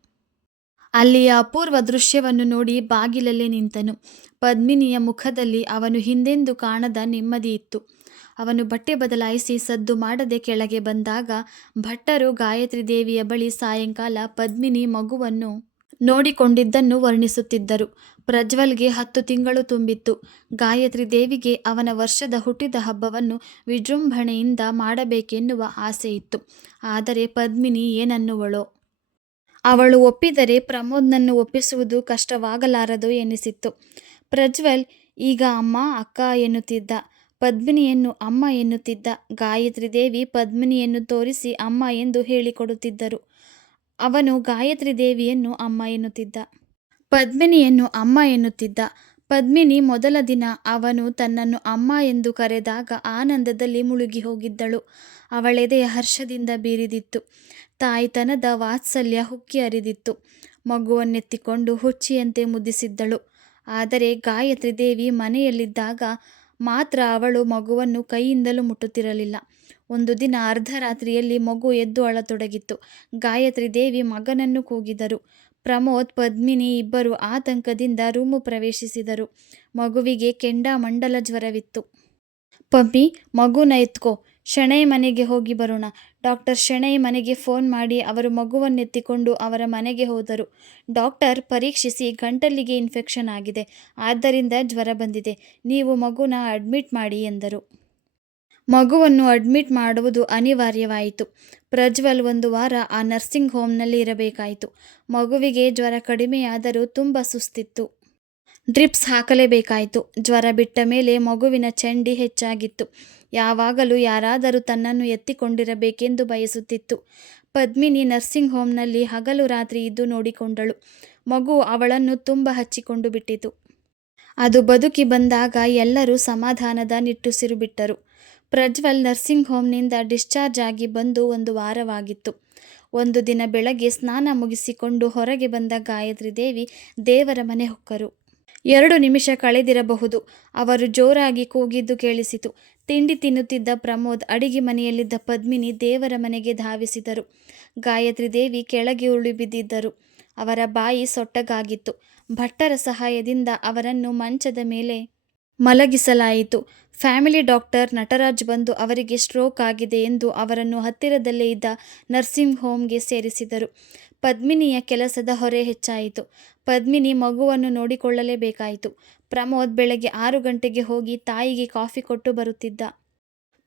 ಅಲ್ಲಿಯ ಅಪೂರ್ವ ದೃಶ್ಯವನ್ನು ನೋಡಿ ಬಾಗಿಲಲ್ಲೇ ನಿಂತನು. ಪದ್ಮಿನಿಯ ಮುಖದಲ್ಲಿ ಅವನು ಹಿಂದೆಂದೂ ಕಾಣದ ನೆಮ್ಮದಿ ಇತ್ತು. ಅವನು ಬಟ್ಟೆ ಬದಲಾಯಿಸಿ ಸದ್ದು ಮಾಡದೆ ಕೆಳಗೆ ಬಂದಾಗ ಭಟ್ಟರು ಗಾಯತ್ರಿ ದೇವಿಯ ಬಳಿ ಸಾಯಂಕಾಲ ಪದ್ಮಿನಿ ಮಗುವನ್ನು ನೋಡಿಕೊಂಡಿದ್ದನ್ನು ವರ್ಣಿಸುತ್ತಿದ್ದರು. ಪ್ರಜ್ವಲ್ಗೆ 10 ತಿಂಗಳು ತುಂಬಿತ್ತು. ಗಾಯತ್ರಿ ದೇವಿಗೆ ಅವನ ವರ್ಷದ ಹುಟ್ಟಿದ ಹಬ್ಬವನ್ನು ವಿಜೃಂಭಣೆಯಿಂದ ಮಾಡಬೇಕೆನ್ನುವ ಆಸೆ ಇತ್ತು. ಆದರೆ ಪದ್ಮಿನಿ ಏನನ್ನುವಳೋ. ಅವಳು ಒಪ್ಪಿದರೆ ಪ್ರಮೋದ್ನನ್ನು ಒಪ್ಪಿಸುವುದು ಕಷ್ಟವಾಗಲಾರದು ಎನ್ನಿಸಿತ್ತು. ಪ್ರಜ್ವಲ್ ಈಗ ಅಮ್ಮ ಅಕ್ಕ ಎನ್ನುತ್ತಿದ್ದ. ಪದ್ಮಿನಿಯನ್ನು ಅಮ್ಮ ಎನ್ನುತ್ತಿದ್ದ. ಗಾಯತ್ರಿ ದೇವಿ ಪದ್ಮಿನಿಯನ್ನು ತೋರಿಸಿ ಅಮ್ಮ ಎಂದು ಹೇಳಿಕೊಡುತ್ತಿದ್ದರು. ಅವನು ಗಾಯತ್ರಿ ದೇವಿಯನ್ನು ಅಮ್ಮ ಎನ್ನುತ್ತಿದ್ದ. ಪದ್ಮಿನಿಯನ್ನು ಅಮ್ಮ ಎನ್ನುತ್ತಿದ್ದ. ಪದ್ಮಿನಿ ಮೊದಲ ದಿನ ಅವನು ತನ್ನನ್ನು ಅಮ್ಮ ಎಂದು ಕರೆದಾಗ ಆನಂದದಲ್ಲಿ ಮುಳುಗಿ ಹೋಗಿದ್ದಳು. ಅವಳೆದೆಯ ಹರ್ಷದಿಂದ ಬೀರಿದಿತ್ತು. ತಾಯ್ತನದ ವಾತ್ಸಲ್ಯ ಹುಕ್ಕಿ ಹರಿದಿತ್ತು. ಮಗುವನ್ನೆತ್ತಿಕೊಂಡು ಹುಚ್ಚಿಯಂತೆ ಮುದ್ದಿಸಿದ್ದಳು. ಆದರೆ ಗಾಯತ್ರಿ ದೇವಿ ಮನೆಯಲ್ಲಿದ್ದಾಗ ಮಾತ್ರ ಅವಳು ಮಗುವನ್ನು ಕೈಯಿಂದಲೂ ಮುಟ್ಟುತ್ತಿರಲಿಲ್ಲ. ಒಂದು ದಿನ ಅರ್ಧರಾತ್ರಿಯಲ್ಲಿ ಮಗು ಎದ್ದು ಅಳತೊಡಗಿತ್ತು. ಗಾಯತ್ರಿ ದೇವಿ ಮಗನನ್ನು ಕೂಗಿದರು. ಪ್ರಮೋದ್, ಪದ್ಮಿನಿ ಇಬ್ಬರು ಆತಂಕದಿಂದ ರೂಮು ಪ್ರವೇಶಿಸಿದರು. ಮಗುವಿಗೆ ಕೆಂಡಾಮಂಡಲ ಜ್ವರವಿತ್ತು. ಪಮ್ಮಿ, ಮಗುನ ಎತ್ಕೋ, ಶೆಣೈ ಮನೆಗೆ ಹೋಗಿ ಬರೋಣ. ಡಾಕ್ಟರ್ ಶೆಣೈ ಮನೆಗೆ ಫೋನ್ ಮಾಡಿ ಅವರು ಮಗುವನ್ನೆತ್ತಿಕೊಂಡು ಅವರ ಮನೆಗೆ ಹೋದರು. ಡಾಕ್ಟರ್ ಪರೀಕ್ಷಿಸಿ ಗಂಟಲಿಗೆ ಇನ್ಫೆಕ್ಷನ್ ಆಗಿದೆ, ಆದ್ದರಿಂದ ಜ್ವರ ಬಂದಿದೆ, ನೀವು ಮಗುನ ಅಡ್ಮಿಟ್ ಮಾಡಿ ಎಂದರು. ಮಗುವನ್ನು ಅಡ್ಮಿಟ್ ಮಾಡುವುದು ಅನಿವಾರ್ಯವಾಯಿತು. ಪ್ರಜ್ವಲ್ 1 ವಾರ ಆ ನರ್ಸಿಂಗ್ ಹೋಮ್ನಲ್ಲಿ ಇರಬೇಕಾಯಿತು. ಮಗುವಿಗೆ ಜ್ವರ ಕಡಿಮೆಯಾದರೂ ತುಂಬ ಸುಸ್ತಿತ್ತು. ಡ್ರಿಪ್ಸ್ ಹಾಕಲೇಬೇಕಾಯಿತು. ಜ್ವರ ಬಿಟ್ಟ ಮೇಲೆ ಮಗುವಿನ ಚಂಡಿ ಹೆಚ್ಚಾಗಿತ್ತು. ಯಾವಾಗಲೂ ಯಾರಾದರೂ ತನ್ನನ್ನು ಎತ್ತಿಕೊಂಡಿರಬೇಕೆಂದು ಬಯಸುತ್ತಿತ್ತು. ಪದ್ಮಿನಿ ನರ್ಸಿಂಗ್ ಹೋಮ್ನಲ್ಲಿ ಹಗಲು ರಾತ್ರಿ ಇದ್ದು ನೋಡಿಕೊಂಡಳು. ಮಗು ಅವಳನ್ನು ತುಂಬ ಹಚ್ಚಿಕೊಂಡು ಬಿಟ್ಟಿತು. ಅದು ಬದುಕಿ ಬಂದಾಗ ಎಲ್ಲರೂ ಸಮಾಧಾನದ ನಿಟ್ಟುಸಿರು ಬಿಟ್ಟರು. ಪ್ರಜ್ವಲ್ ನರ್ಸಿಂಗ್ ಹೋಮ್ನಿಂದ ಡಿಸ್ಚಾರ್ಜ್ ಆಗಿ ಬಂದು 1 ವಾರವಾಗಿತ್ತು. ಒಂದು ದಿನ ಬೆಳಗ್ಗೆ ಸ್ನಾನ ಮುಗಿಸಿಕೊಂಡು ಹೊರಗೆ ಬಂದ ಗಾಯತ್ರಿ ದೇವಿ ದೇವರ ಮನೆ ಹೊಕ್ಕರು. 2 ನಿಮಿಷ ಕಳೆದಿರಬಹುದು. ಅವರು ಜೋರಾಗಿ ಕೂಗಿದ್ದು ಕೇಳಿಸಿತು. ತಿಂಡಿ ತಿನ್ನುತ್ತಿದ್ದ ಪ್ರಮೋದ್, ಅಡಿಗೆ ಮನೆಯಲ್ಲಿದ್ದ ಪದ್ಮಿನಿ ದೇವರ ಮನೆಗೆ ಧಾವಿಸಿದರು. ಗಾಯತ್ರಿ ದೇವಿ ಕೆಳಗೆ ಉರುಳಿ ಬಿದ್ದಿದ್ದರು. ಅವರ ಬಾಯಿ ಸೊಟ್ಟಗಾಗಿತ್ತು. ಭಟ್ಟರ ಸಹಾಯದಿಂದ ಅವರನ್ನು ಮಂಚದ ಮೇಲೆ ಮಲಗಿಸಲಾಯಿತು. ಫ್ಯಾಮಿಲಿ ಡಾಕ್ಟರ್ ನಟರಾಜ್ ಬಂದು ಅವರಿಗೆ ಸ್ಟ್ರೋಕ್ ಆಗಿದೆ ಎಂದು ಅವರನ್ನು ಹತ್ತಿರದಲ್ಲೇ ಇದ್ದ ನರ್ಸಿಂಗ್ ಹೋಮ್ಗೆ ಸೇರಿಸಿದರು. ಪದ್ಮಿನಿಯ ಕೆಲಸದ ಹೊರೆ ಹೆಚ್ಚಾಯಿತು. ಪದ್ಮಿನಿ ಮಗುವನ್ನು ನೋಡಿಕೊಳ್ಳಲೇಬೇಕಾಯಿತು. ಪ್ರಮೋದ್ ಬೆಳಗ್ಗೆ 6 ಗಂಟೆಗೆ ಹೋಗಿ ತಾಯಿಗೆ ಕಾಫಿ ಕೊಟ್ಟು ಬರುತ್ತಿದ್ದ.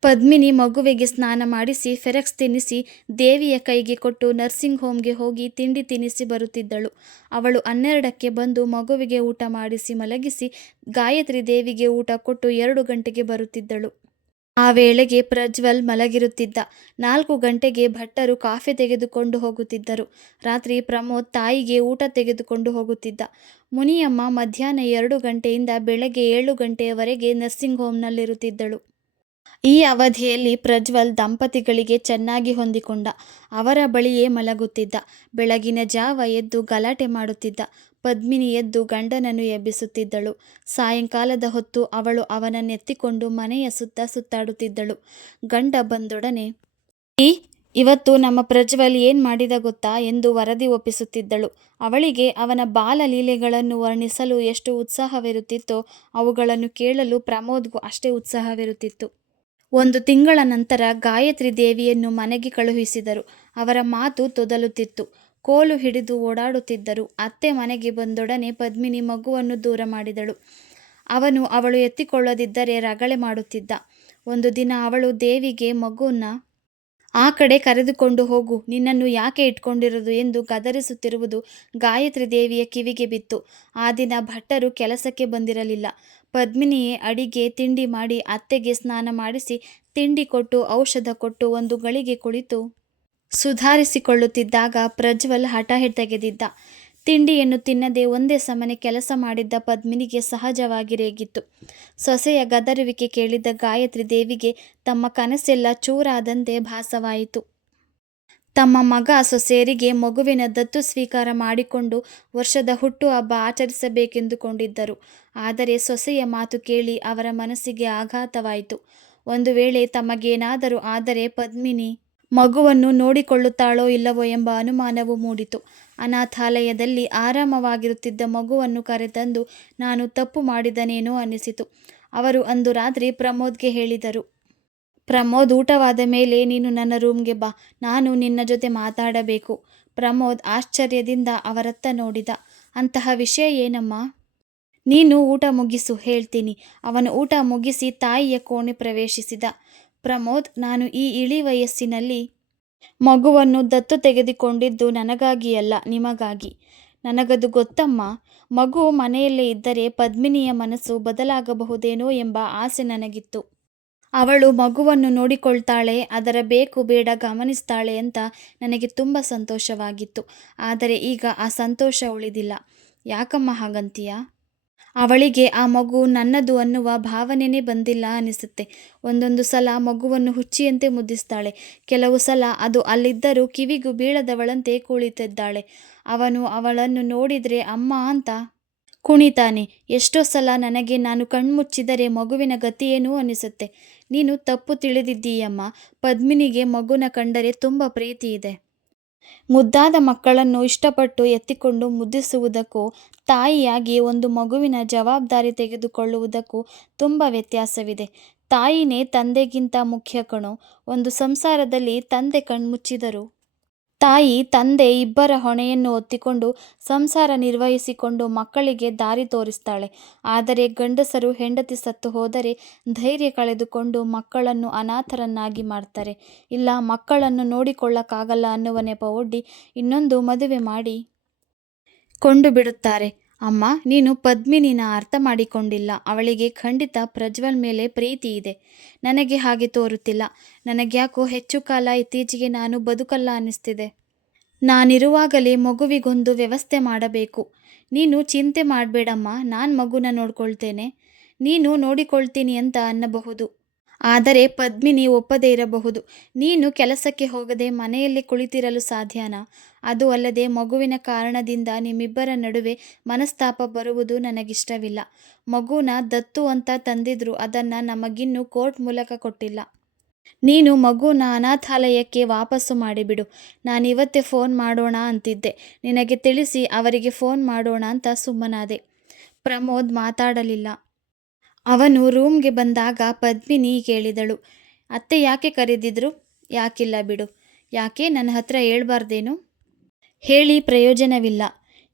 ಪದ್ಮಿನಿ ಮಗುವಿಗೆ ಸ್ನಾನ ಮಾಡಿಸಿ ಫೆರೆಕ್ಸ್ ತಿನ್ನಿಸಿ ದೇವಿಯ ಕೈಗೆ ಕೊಟ್ಟು ನರ್ಸಿಂಗ್ ಹೋಮ್ಗೆ ಹೋಗಿ ತಿಂಡಿ ತಿನ್ನಿಸಿ ಬರುತ್ತಿದ್ದಳು. ಅವಳು 12ಕ್ಕೆ ಬಂದು ಮಗುವಿಗೆ ಊಟ ಮಾಡಿಸಿ ಮಲಗಿಸಿ ಗಾಯತ್ರಿ ದೇವಿಗೆ ಊಟ ಕೊಟ್ಟು 2 ಗಂಟೆಗೆ ಬರುತ್ತಿದ್ದಳು. ಆ ವೇಳೆಗೆ ಪ್ರಜ್ವಲ್ ಮಲಗಿರುತ್ತಿದ್ದ. 4 ಗಂಟೆಗೆ ಭಟ್ಟರು ಕಾಫಿ ತೆಗೆದುಕೊಂಡು ಹೋಗುತ್ತಿದ್ದರು. ರಾತ್ರಿ ಪ್ರಮೋದ್ ತಾಯಿಗೆ ಊಟ ತೆಗೆದುಕೊಂಡು ಹೋಗುತ್ತಿದ್ದ. ಮುನಿಯಮ್ಮ ಮಧ್ಯಾಹ್ನ 2 ಗಂಟೆಯಿಂದ ಬೆಳಗ್ಗೆ 7 ಗಂಟೆಯವರೆಗೆ ನರ್ಸಿಂಗ್ ಹೋಮ್ನಲ್ಲಿರುತ್ತಿದ್ದಳು. ಈ ಅವಧಿಯಲ್ಲಿ ಪ್ರಜ್ವಲ್ ದಂಪತಿಗಳಿಗೆ ಚೆನ್ನಾಗಿ ಹೊಂದಿಕೊಂಡ. ಅವರ ಬಳಿಯೇ ಮಲಗುತ್ತಿದ್ದ. ಬೆಳಗಿನ ಜಾವ ಎದ್ದು ಗಲಾಟೆ ಮಾಡುತ್ತಿದ್ದ. ಪದ್ಮಿನಿ ಎದ್ದು ಗಂಡನನ್ನು ಎಬ್ಬಿಸುತ್ತಿದ್ದಳು. ಸಾಯಂಕಾಲದ ಹೊತ್ತು ಅವಳು ಅವನನ್ನೆತ್ತಿಕೊಂಡು ಮನೆಯ ಸುತ್ತ ಸುತ್ತಾಡುತ್ತಿದ್ದಳು. ಗಂಡ ಬಂದೊಡನೆ, "ಈ ಇವತ್ತು ನಮ್ಮ ಪ್ರಜ್ವಲ್ ಏನ್ ಮಾಡಿದ ಗೊತ್ತಾ" ಎಂದು ವರದಿ ಒಪ್ಪಿಸುತ್ತಿದ್ದಳು. ಅವಳಿಗೆ ಅವನ ಬಾಲಲೀಲೆಗಳನ್ನು ವರ್ಣಿಸಲು ಎಷ್ಟು ಉತ್ಸಾಹವಿರುತ್ತಿತ್ತೋ ಅವುಗಳನ್ನು ಕೇಳಲು ಪ್ರಮೋದ್ಗೂ ಅಷ್ಟೇ ಉತ್ಸಾಹವಿರುತ್ತಿತ್ತು. 1 ತಿಂಗಳ ನಂತರ ಗಾಯತ್ರಿ ದೇವಿಯನ್ನು ಮನೆಗೆ ಕಳುಹಿಸಿದರು. ಅವರ ಮಾತು ತೊದಲುತ್ತಿತ್ತು. ಕೋಲು ಹಿಡಿದು ಓಡಾಡುತ್ತಿದ್ದರು. ಅತ್ತೆ ಮನೆಗೆ ಬಂದೊಡನೆ ಪದ್ಮಿನಿ ಮಗುವನ್ನು ದೂರ ಮಾಡಿದಳು. ಅವಳು ಎತ್ತಿಕೊಳ್ಳದಿದ್ದರೆ ರಗಳೆ ಮಾಡುತ್ತಿದ್ದ. ಒಂದು ದಿನ ಅವಳು ದೇವಿಗೆ, "ಮಗುನ್ನ ಆ ಕಡೆ ಕರೆದುಕೊಂಡು ಹೋಗು, ನಿನ್ನನ್ನು ಯಾಕೆ ಇಟ್ಕೊಂಡಿರೋದು" ಎಂದು ಗದರಿಸುತ್ತಿರುವುದು ಗಾಯತ್ರಿ ದೇವಿಯ ಕಿವಿಗೆ ಬಿತ್ತು. ಆ ದಿನ ಭಟ್ಟರು ಕೆಲಸಕ್ಕೆ ಬಂದಿರಲಿಲ್ಲ. ಪದ್ಮಿನಿಯೇ ಅಡಿಗೆ ತಿಂಡಿ ಮಾಡಿ ಅತ್ತೆಗೆ ಸ್ನಾನ ಮಾಡಿಸಿ ತಿಂಡಿ ಕೊಟ್ಟು ಔಷಧ ಕೊಟ್ಟು 1 ಗಳಿಗೆ ಕುಳಿತು ಸುಧಾರಿಸಿಕೊಳ್ಳುತ್ತಿದ್ದಾಗ ಪ್ರಜ್ವಲ್ ಹಠ ತೆಗೆದಿದ್ದ. ತಿಂಡಿಯನ್ನು ತಿನ್ನದೆ ಒಂದೇ ಸಮನೆ ಕೆಲಸ ಮಾಡಿದ್ದ ಪದ್ಮಿನಿಗೆ ಸಹಜವಾಗಿ ರೇಗಿತ್ತು. ಸೊಸೆಯ ಗದರುವಿಕೆ ಕೇಳಿದ್ದ ಗಾಯತ್ರಿ ದೇವಿಗೆ ತಮ್ಮ ಕನಸೆಲ್ಲ ಚೂರಾದಂತೆ ಭಾಸವಾಯಿತು. ತಮ್ಮ ಮಗ ಸೊಸೆಯರಿಗೆ ಮಗುವಿನ ದತ್ತು ಸ್ವೀಕಾರ ಮಾಡಿಕೊಂಡು ವರ್ಷದ ಹುಟ್ಟುಹಬ್ಬ ಆಚರಿಸಬೇಕೆಂದುಕೊಂಡಿದ್ದರು. ಆದರೆ ಸೊಸೆಯ ಮಾತು ಕೇಳಿ ಅವರ ಮನಸ್ಸಿಗೆ ಆಘಾತವಾಯಿತು. ಒಂದು ವೇಳೆ ತಮಗೇನಾದರೂ ಆದರೆ ಪದ್ಮಿನಿ ಮಗುವನ್ನು ನೋಡಿಕೊಳ್ಳುತ್ತಾಳೋ ಇಲ್ಲವೋ ಎಂಬ ಅನುಮಾನವೂ ಮೂಡಿತು. ಅನಾಥಾಲಯದಲ್ಲಿ ಆರಾಮವಾಗಿರುತ್ತಿದ್ದ ಮಗುವನ್ನು ಕರೆತಂದು ನಾನು ತಪ್ಪು ಮಾಡಿದನೇನೋ ಅನ್ನಿಸಿತು. ಅವರು ಅಂದು ರಾತ್ರಿ ಪ್ರಮೋದ್ಗೆ ಹೇಳಿದರು, "ಪ್ರಮೋದ್, ಊಟವಾದ ಮೇಲೆ ನೀನು ನನ್ನ ರೂಮ್ಗೆ ಬಾ, ನಾನು ನಿನ್ನ ಜೊತೆ ಮಾತಾಡಬೇಕು." ಪ್ರಮೋದ್ ಆಶ್ಚರ್ಯದಿಂದ ಅವರತ್ತ ನೋಡಿದ. "ಅಂತಹ ವಿಷಯ ಏನಮ್ಮ?" "ನೀನು ಊಟ ಮುಗಿಸು, ಹೇಳ್ತೀನಿ." ಅವನು ಊಟ ಮುಗಿಸಿ ತಾಯಿಯ ಕೋಣೆ ಪ್ರವೇಶಿಸಿದ. "ಪ್ರಮೋದ್, ನಾನು ಈ ಇಳಿ ವಯಸ್ಸಿನಲ್ಲಿ ಮಗುವನ್ನು ದತ್ತು ತೆಗೆದುಕೊಂಡಿದ್ದು ನನಗಾಗಿಯಲ್ಲ, ನಿಮಗಾಗಿ. ನನಗದು ಗೊತ್ತಮ್ಮ. ಮಗು ಮನೆಯಲ್ಲೇ ಇದ್ದರೆ ಪದ್ಮಿನಿಯ ಮನಸ್ಸು ಬದಲಾಗಬಹುದೇನೋ ಎಂಬ ಆಸೆ ನನಗಿತ್ತು. ಅವಳು ಮಗುವನ್ನು ನೋಡಿಕೊಳ್ತಾಳೆ, ಅದರ ಬೇಕು ಬೇಡ ಗಮನಿಸ್ತಾಳೆ ಅಂತ ನನಗೆ ತುಂಬ ಸಂತೋಷವಾಗಿತ್ತು. ಆದರೆ ಈಗ ಆ ಸಂತೋಷ ಉಳಿದಿಲ್ಲ." "ಯಾಕಮ್ಮ ಹಾಗಂತೀಯ?" "ಅವಳಿಗೆ ಆ ಮಗು ನನ್ನದು ಅನ್ನುವ ಭಾವನೆನೇ ಬಂದಿಲ್ಲ ಅನಿಸುತ್ತೆ. ಒಂದೊಂದು ಸಲ ಮಗುವನ್ನು ಹುಚ್ಚಿಯಂತೆ ಮುದ್ದಿಸ್ತಾಳೆ. ಕೆಲವು ಸಲ ಅದು ಅಲ್ಲಿದ್ದರೂ ಕಿವಿಗೂ ಬೀಳದವಳಂತೆ ಕುಳಿತಿದ್ದಾಳೆ. ಅವನು ಅವಳನ್ನು ನೋಡಿದ್ರೆ ಅಮ್ಮ ಅಂತ ಕುಣಿತಾನೆ. ಎಷ್ಟೋ ಸಲ ನನಗೆ ನಾನು ಕಣ್ಮುಚ್ಚಿದರೆ ಮಗುವಿನ ಗತಿಯೇನು ಅನಿಸುತ್ತೆ." "ನೀನು ತಪ್ಪು ತಿಳಿದಿದ್ದೀಯಮ್ಮ. ಪದ್ಮಿನಿಗೆ ಮಗುನ ಕಂಡರೆ ತುಂಬ ಪ್ರೀತಿ ಇದೆ. ಮುದ್ದಾದ ಮಕ್ಕಳನ್ನು ಇಷ್ಟಪಟ್ಟು ಎತ್ತಿಕೊಂಡು ಮುದ್ದಿಸುವುದಕ್ಕೂ ತಾಯಿಯಾಗಿ ಒಂದು ಮಗುವಿನ ಜವಾಬ್ದಾರಿ ತೆಗೆದುಕೊಳ್ಳುವುದಕ್ಕೂ ತುಂಬ ವ್ಯತ್ಯಾಸವಿದೆ. ತಾಯಿನೇ ತಂದೆಗಿಂತ ಮುಖ್ಯ ಕಣೋ. ಒಂದು ಸಂಸಾರದಲ್ಲಿ ತಂದೆ ಕಣ್ಮುಚ್ಚಿದರೂ ತಾಯಿ ತಂದೆ ಇಬ್ಬರ ಹೊಣೆಯನ್ನು ಹೊತ್ತಿಕೊಂಡು ಸಂಸಾರ ನಿರ್ವಹಿಸಿಕೊಂಡು ಮಕ್ಕಳಿಗೆ ದಾರಿ ತೋರಿಸ್ತಾಳೆ. ಆದರೆ ಗಂಡಸರು ಹೆಂಡತಿ ಸತ್ತು ಹೋದರೆ ಧೈರ್ಯ ಕಳೆದುಕೊಂಡು ಮಕ್ಕಳನ್ನು ಅನಾಥರನ್ನಾಗಿ ಮಾಡ್ತಾರೆ. ಇಲ್ಲ, ಮಕ್ಕಳನ್ನು ನೋಡಿಕೊಳ್ಳಕ್ಕಾಗಲ್ಲ ಅನ್ನುವ ನೆಪ ಒಡ್ಡಿ ಇನ್ನೊಂದು ಮದುವೆ ಮಾಡಿ ಕೊಂಡು ಬಿಡುತ್ತಾರೆ." "ಅಮ್ಮ, ನೀನು ಪದ್ಮಿನಿನ ಅರ್ಥ ಮಾಡಿಕೊಂಡಿಲ್ಲ. ಅವಳಿಗೆ ಖಂಡಿತ ಪ್ರಜ್ವಲ್ ಮೇಲೆ ಪ್ರೀತಿ ಇದೆ. ನನಗೆ ಹಾಗೆ ತೋರುತ್ತಿಲ್ಲ. ನನಗ್ಯಾಕೋ ಹೆಚ್ಚು ಕಾಲ ಇತ್ತೀಚೆಗೆ ನಾನು ಬದುಕಲ್ಲ ಅನ್ನಿಸ್ತಿದೆ. ನಾನಿರುವಾಗಲೇ ಮಗುವಿಗೊಂದು ವ್ಯವಸ್ಥೆ ಮಾಡಬೇಕು." "ನೀನು ಚಿಂತೆ ಮಾಡಬೇಡಮ್ಮ, ನಾನು ಮಗುನ ನೋಡ್ಕೊಳ್ತೇನೆ." "ನೀನು ನೋಡಿಕೊಳ್ತೀನಿ ಅಂತ ಅನ್ನಬಹುದು. ಆದರೆ ಪದ್ಮಿನಿ ಒಪ್ಪದೇ ಇರಬಹುದು. ನೀನು ಕೆಲಸಕ್ಕೆ ಹೋಗದೆ ಮನೆಯಲ್ಲೇ ಕುಳಿತಿರಲು ಸಾಧ್ಯನಾ? ಅದು ಅಲ್ಲದೆ ಮಗುವಿನ ಕಾರಣದಿಂದ ನಿಮ್ಮಿಬ್ಬರ ನಡುವೆ ಮನಸ್ತಾಪ ಬರುವುದು ನನಗಿಷ್ಟವಿಲ್ಲ. ಮಗುನ ದತ್ತು ಅಂತ ತಂದಿದ್ರು ಅದನ್ನು ನಮಗಿನ್ನೂ ಕೋರ್ಟ್ ಮೂಲಕ ಕೊಟ್ಟಿಲ್ಲ. ನೀನು ಮಗುನ ಅನಾಥಾಲಯಕ್ಕೆ ವಾಪಸ್ಸು ಮಾಡಿಬಿಡು. ನಾನಿವತ್ತೇ ಫೋನ್ ಮಾಡೋಣ ಅಂತಿದ್ದೆ. ನಿನಗೆ ತಿಳಿಸಿ ಅವರಿಗೆ ಫೋನ್ ಮಾಡೋಣ ಅಂತ ಸುಮ್ಮನಾದೆ." ಪ್ರಮೋದ್ ಮಾತಾಡಲಿಲ್ಲ. ಅವನು ರೂಮ್ಗೆ ಬಂದಾಗ ಪದ್ಮಿನಿ ಕೇಳಿದಳು, "ಅತ್ತೆ ಯಾಕೆ ಕರೆದಿದ್ರು?" "ಯಾಕಿಲ್ಲ ಬಿಡು." "ಯಾಕೆ, ನನ್ನ ಹತ್ರ ಹೇಳ್ಬಾರ್ದೇನು?" "ಹೇಳಿ ಪ್ರಯೋಜನವಿಲ್ಲ."